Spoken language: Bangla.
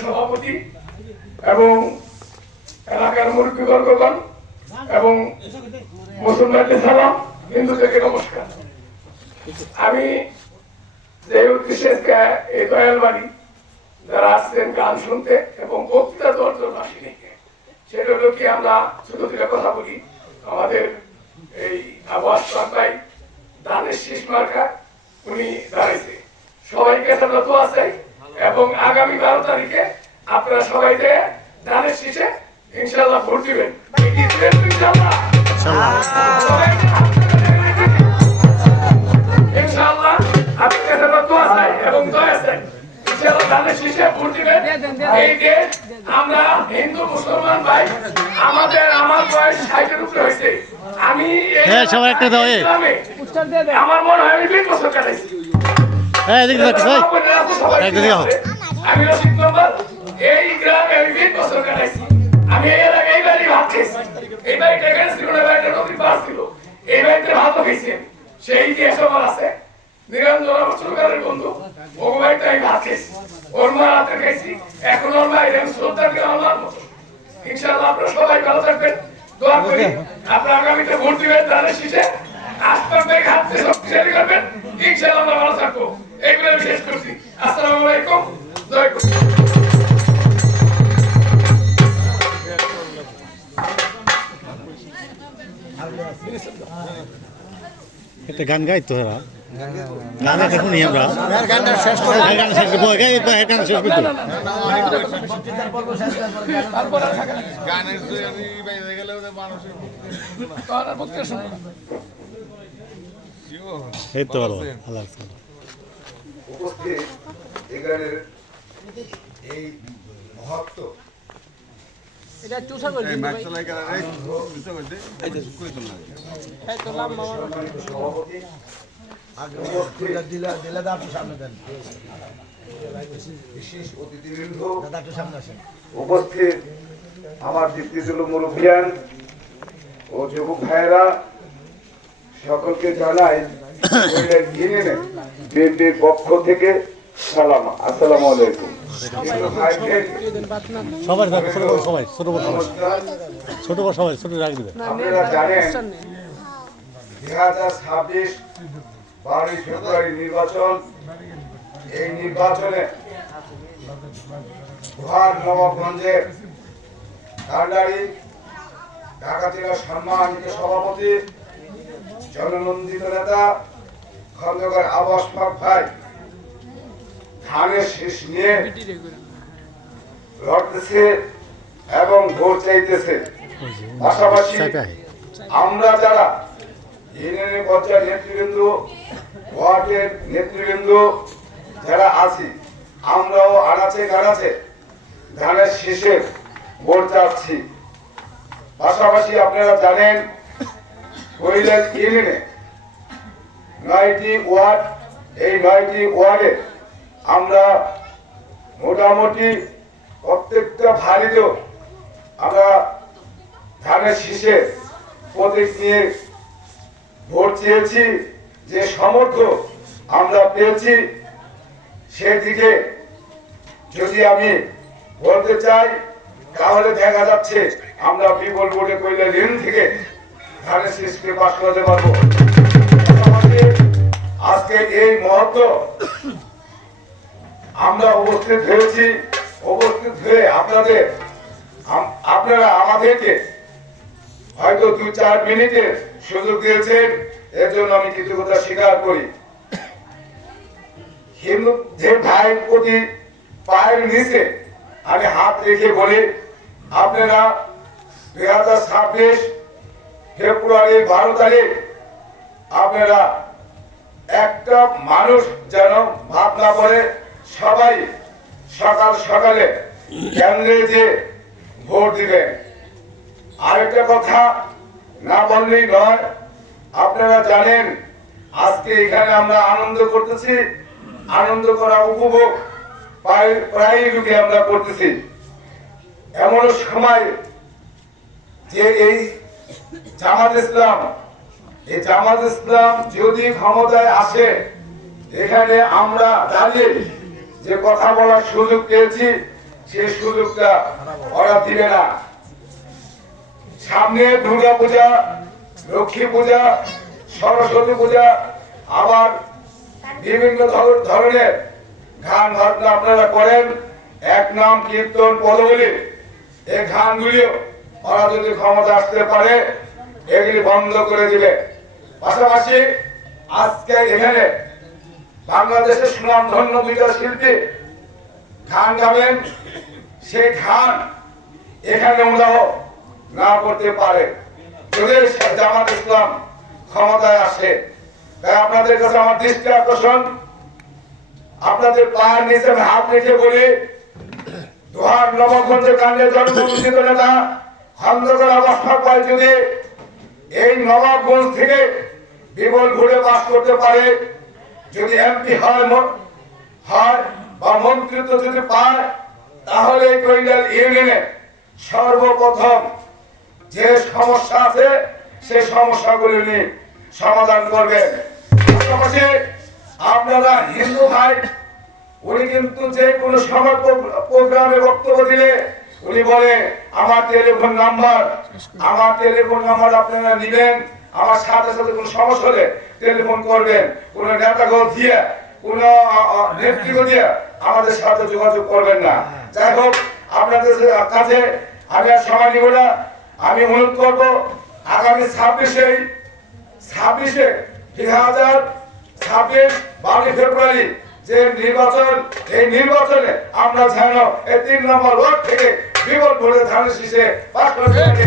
সভাপতি এবং এলাকার মুরব্বীবর্গগণ এবং মুসলমানদের সালাম, হিন্দুদেরকে নমস্কার। আমি যে উদ্দেশ্যে এই দয়াল বাড়ি যারা আসছেন গান শুনতে এবং বক্তৃতা দর্জন আসেনি, সেটা হলো কি আমরা ছোট থেকে কথা বলি, আমাদের এই আবাস সরকার ধানের শীষ মার্কা উনি দাঁড়াইছে, সবাইকে আমরা দোয়া চাই এবং আগামী 12 তারিখে আপনারা সবাই যে ধানের শীষে ইনশাআল্লাহ ভোট দিবেন। ইনশাআল্লাহ আপনাদের কাছে দোয়া চাই এবং দয়া চাই, ইনশাআল্লাহ ধানের শীষে ভোট দিবেন। এই দেশ আমরা হিন্দু মুসলমান ভাই, আমার বয়স 60-এর উপরে হয়েছে, আমি আমার মনে হয় আমি 20 বছর কাটাইছি। আমি রশিদ নম্বর এই গ্রামে আমি 20 বছর কাটাইছি। আমি এর আগে এই বাড়ি ভাত খেয়েছি, এই বাড়িটা এখানে ছিল না, বাড়িটা নদীর পাশ ছিল, এই বাড়িতে ভাতও খেয়েছি। সেই ইতিহাস আমার আছে। নিরঞ্জন আমার সরকারের বন্ধু, ও বাড়িতে আমি ভাত খেয়েছি, ওর মা রাতে খাইছি, এখন ওর মা এরকম শ্রদ্ধার কেন আমার মতো। ইনশাআল্লাহ আপনারা সবাই ভালো থাকবেন, দোয়া করি আপনারা আগামীতে ভোট দিবেন ধানের শীষে, আস্তার ব্যাগ হাতে শক্তিশালী করবেন, ইনশাআল্লাহ আমরা ভালো থাকবো। এগুলো আমি শেষ করছি। আসসালামু আলাইকুম, জয় গুরু। একটা গান গাইতো এরা, গান দেখুন আমরা গানটা শেষ করে গান শেষ করব, গান শেষ করব, গানের জয়নি বাইরে গেলে মানুষের তার বক্তব্য শুনুন। এই তো ভালো আল্লাহ উপস্থিত এখানের এই মহত্ব এটা চুষা করে দিন ভাই, এই চুষা করে দে, এই যে করে দিন না, এই তো লাম মামা সভাপতি আগে দিলা দিলা দাও সামনে দেন, বিশেষ অতিথিবৃন্দ দাদা একটু সামনে আসেন, উপস্থিত আমার নেতৃত্বগুলো মুরব্বিয়ান ও যুবক ভাইয়েরা, সকলকে জানাই বিএনপির পক্ষ থেকে সালাম, আসসালামু আলাইকুম। সবাই সবাই ছোট বড় সবাই ছোট রাখ দিবেন। আপনারা জানেন 2026 12 ফেব্রুয়ারি নির্বাচন, এই নির্বাচনে গুহার নবাবগঞ্জের কান্ডারি ঢাকা জেলার সম্মানিত সভাপতি জননন্দিত নেতা খন্দকার আবাস ভাই ধানের শীষ নিয়ে লড়তেছে এবং ভোট চাইতেছে। পাশাপাশি আমরা যারা ইউনিয়নের পর্যায়ের নেতৃবৃন্দ, ওয়ার্ডের নেতৃবৃন্দ যারা আছি, আমরাও আনাচে কানাচে ধানের শীষে ভোট চাচ্ছি। পাশাপাশি আপনারা জানেন কৈলাস ইউনিয়নে 9টি ওয়ার্ড, এই 9টি ওয়ার্ডে আমরা মোটামুটি প্রত্যেকটা ভারিতেও আমরা ধানের শীষে প্রতীক নিয়ে ভোট চেয়েছি। যে সমর্থ আমরা পেয়েছি সেদিকে যদি আমি বলতে চাই তাহলে দেখা যাচ্ছে আমরা বিপুল ভোটে কৈলাস ইউনিয়ন থেকে ধানের শীষকে পাশ করাতে পারবো। আজকে এই মুহূর্ত আমরা উপস্থিত হয়েছি, উপস্থিত হয়ে আপনারা আমাদেরকে হয়তো 2-4 মিনিটের সুযোগ দিয়েছেন, এর জন্য আমি কৃতজ্ঞতা স্বীকার করি। হিন্দু যে ভাইয়ের প্রতি পায়ের নিচে আমি হাত রেখে বলি, আপনারা 2026 ফেব্রুয়ারি 12 তারিখ আপনারা একটা মানুষ যেন ভাত না করে সবাই সকাল সকালে কেন্দ্রে যে ভোট দিবেন। আরেকটা কথা না বললেই নয়, আপনারা জানেন আজকে এখানে আমরা আনন্দ করতেছি, আনন্দ করা উপভোগ প্রায় লোকে আমরা করতেছি। এমন সময় যে এই জামাত ইসলাম যদি ক্ষমতায় আসে এখানে আমরা দাঁড়িয়ে যে কথা বলার সুযোগ পেয়েছি সেই সুযোগটা ওরা দিবে না। সামনে দুর্গা পূজা, লক্ষ্মী পূজা, সরস্বতী পূজা, আবার বিভিন্ন ধরনের গান বাজনা আপনারা করেন, এক নাম কীর্তন পদগুলি, এই গানগুলিও ওরা যদি ক্ষমতা আসতে পারে এগুলি বন্ধ করে দিবে। পাশাপাশি আজকে এখানে বাংলাদেশের সুনামধন্য দুইটা শিল্পী গান গাবেন, সেই গান এখানে ওরাও না করতে পারে যদি জামাত ইসলাম ক্ষমতায় আসে। তাই আপনাদের কাছে আমার দৃষ্টি আকর্ষণ, আপনাদের পায়ের নিচে হাত রেখে বলি, দোহার নবগঞ্জের কাণ্ডে জন্মগ্রহণ নেতা খন্দকার অবস্থার পরে যদি এই নবাবগঞ্জ থেকে বিপুল ভোটে পাস করতে পারে, যদি এমপি হয় বা মন্ত্রিত্ব যদি পায়, তাহলে এই কৈলাল ইউনিয়নে সর্বপ্রথম যে সমস্যা আছে সেই সমস্যাগুলি নিয়ে সমাধান করবেন। পাশাপাশি আপনারা হিন্দু ভাই, উনি কিন্তু যে কোনো সমাজ প্রোগ্রামে বক্তব্য দিলে উনি বলে আমার টেলিফোন নাম্বার আপনারা নিবেন, আমার সাথে সাথে কোনো সমস্যা হলে টেলিফোন করবেন, কোন নেতাকে দিয়ে কোন নেতৃত্ব দিয়ে আমাদের সাথে যোগাযোগ করবেন না। যাই হোক, আপনাদের কাছে আমি আর সময় নিব না। আমি অনুরোধ করব আগামী 26 12 ফেব্রুয়ারি যে নির্বাচন, এই নির্বাচনে আমরা যেন এই 3 নম্বর ওয়ার্ড থেকে বিপুল ভোটে ধানের শীষে পাস করতে পারি।